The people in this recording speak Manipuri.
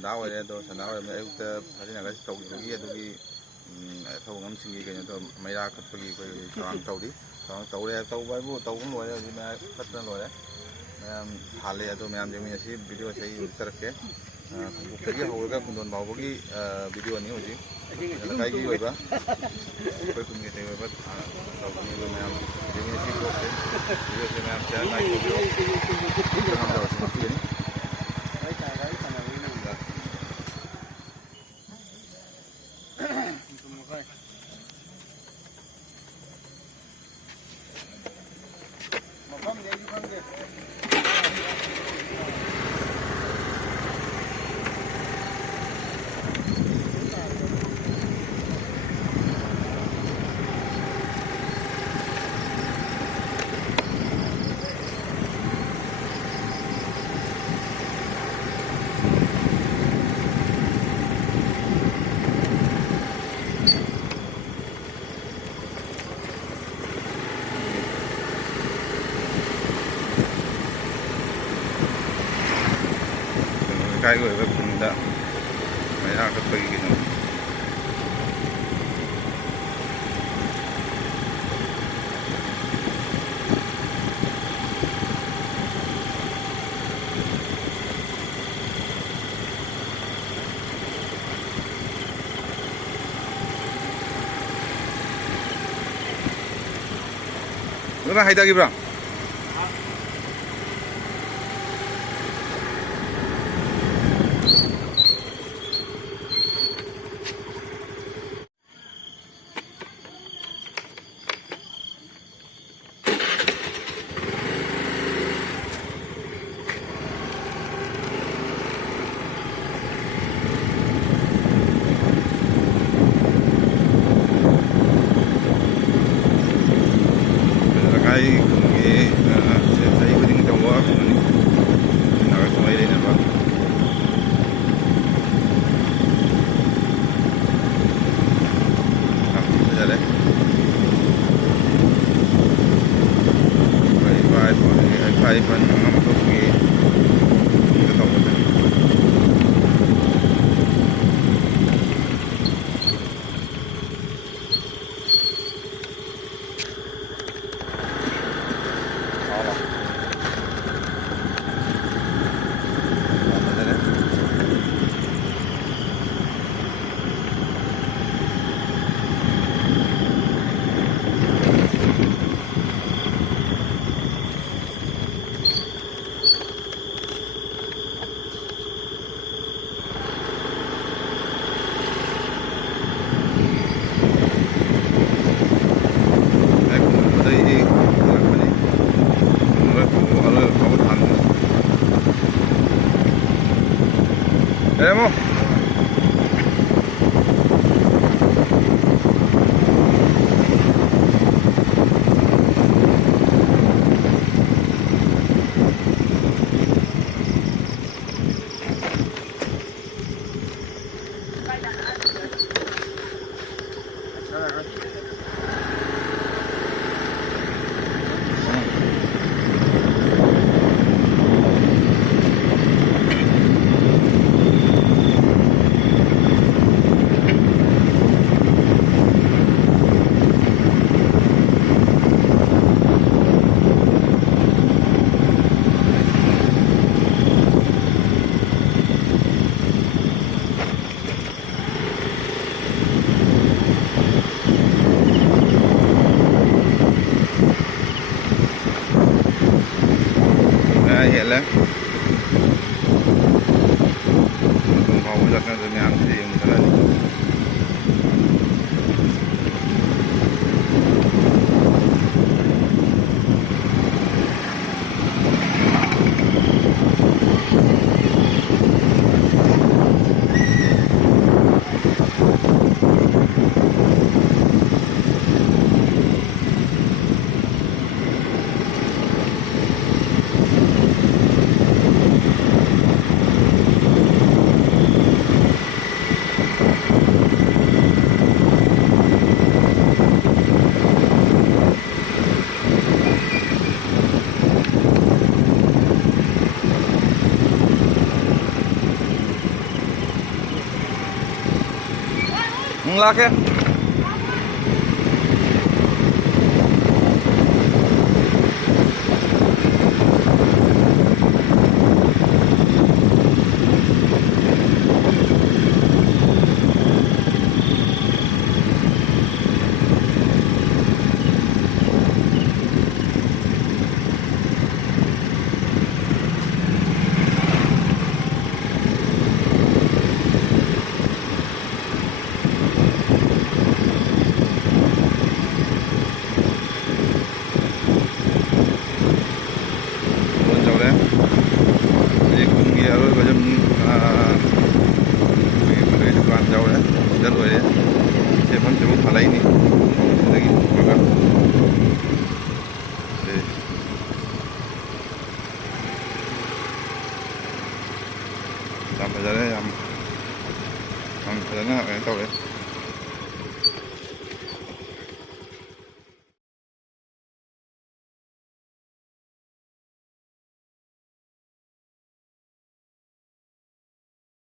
ꯁꯟꯗꯥ ꯑꯣꯏꯔꯦ ꯑꯗꯣ ꯁꯟꯗꯥ ꯑꯣꯏꯔꯕꯅꯤꯅ ꯑꯌꯨꯛꯇ ꯐꯖꯅ ꯇꯧꯈꯤꯕꯒꯤ ꯑꯗꯨꯒꯤ ꯊꯕꯛ ꯑꯃꯁꯤꯡꯒꯤ ꯀꯩꯅꯣ ꯃꯩꯔꯥ ꯀꯠꯄꯒꯤ ꯑꯩꯈꯣꯏ ꯊꯧꯔꯥꯡ ꯇꯧꯔꯤ ꯇꯧꯔꯦ ꯇꯧꯕ ꯍꯥꯏꯕꯨ ꯇꯧꯕ ꯂꯣꯏꯔꯦ ꯍꯧꯖꯤꯛ ꯃꯌꯥꯝ ꯀꯠꯇꯅ ꯂꯣꯏꯔꯦ ꯃꯌꯥꯝ ꯍꯥꯜꯂꯦ ꯑꯗꯣ ꯃꯌꯥꯝ ꯌꯦꯡꯃꯤꯟꯅꯁꯤ ꯚꯤꯗꯤꯑꯣꯁꯦ ꯑꯩ ꯎꯠꯆꯔꯛꯀꯦ ꯈꯣꯡꯄꯣꯛꯇꯒꯤ ꯍꯧꯔꯒ ꯈꯨꯡꯗꯣꯟ ꯐꯥꯎꯕꯒꯤ ꯚꯤꯗꯤꯑꯣꯅꯤ ꯍꯧꯖꯤꯛ ꯂꯩꯀꯥꯏꯒꯤ ꯑꯣꯏꯕ ꯑꯩꯈꯣꯏ ꯈꯨꯟꯒꯤ ꯑꯣꯏꯕ ꯇꯧꯕꯅꯤ ꯑꯗꯣ ꯃꯌꯥꯝ ꯌꯦꯡꯃꯤꯟꯅꯁꯤ ꯚꯤꯗꯤꯑꯣꯁꯦ ꯃꯌꯥꯝ ꯁꯤꯌꯥꯔ ꯂꯥꯏꯛ ꯇꯧꯕꯤꯔꯣ ꯉꯝꯖꯕꯁꯨ ꯉꯥꯛꯄꯤꯒꯅꯤ ꯂꯩꯀꯥꯏꯒꯤ ꯑꯣꯏꯕ ꯈꯨꯟꯗ ꯃꯩꯔꯥ ꯀꯠꯄꯒꯤ ꯀꯩꯅꯣ 누나 하이다기브랑 Queremos hiện lên cùng hầu giật ra rồi mèo thì mình sẽ ꯂꯥꯛꯀꯦ ꯌꯥꯝ ꯐꯖꯅ ꯀꯩꯅꯣ ꯇꯧꯔꯦ